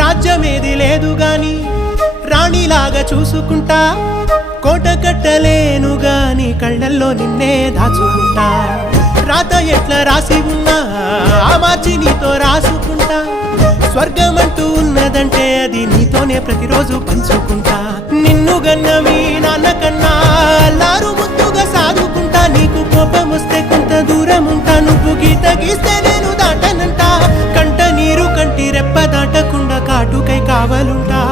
రాజ్యమేది లేదు గాని రాణిలాగా చూసుకుంటా, కోట కట్టలేను గాని కళ్ళల్లో నిన్నే దాచుకుంటా. రాత ఎట్లా రాసి ఉన్నా ఆ మార్చి నీతో రాసుకుంటా. స్వర్గమంటూ ఉన్నదంటే అది నీతోనే ప్రతిరోజు పంచుకుంటా. నిన్ను గన్న మీ నాన్న కన్నా అల్లారు ముద్దుగా సాదుకుంటా. నీకు కోపం వస్తే కొంత దూరం ఉంటా, నువ్వు గీత గీస్తే నేను దాటనంటా. కంట నీరు కంటి రెప్ప దాటకుండా కాటుకై కావలుంటా.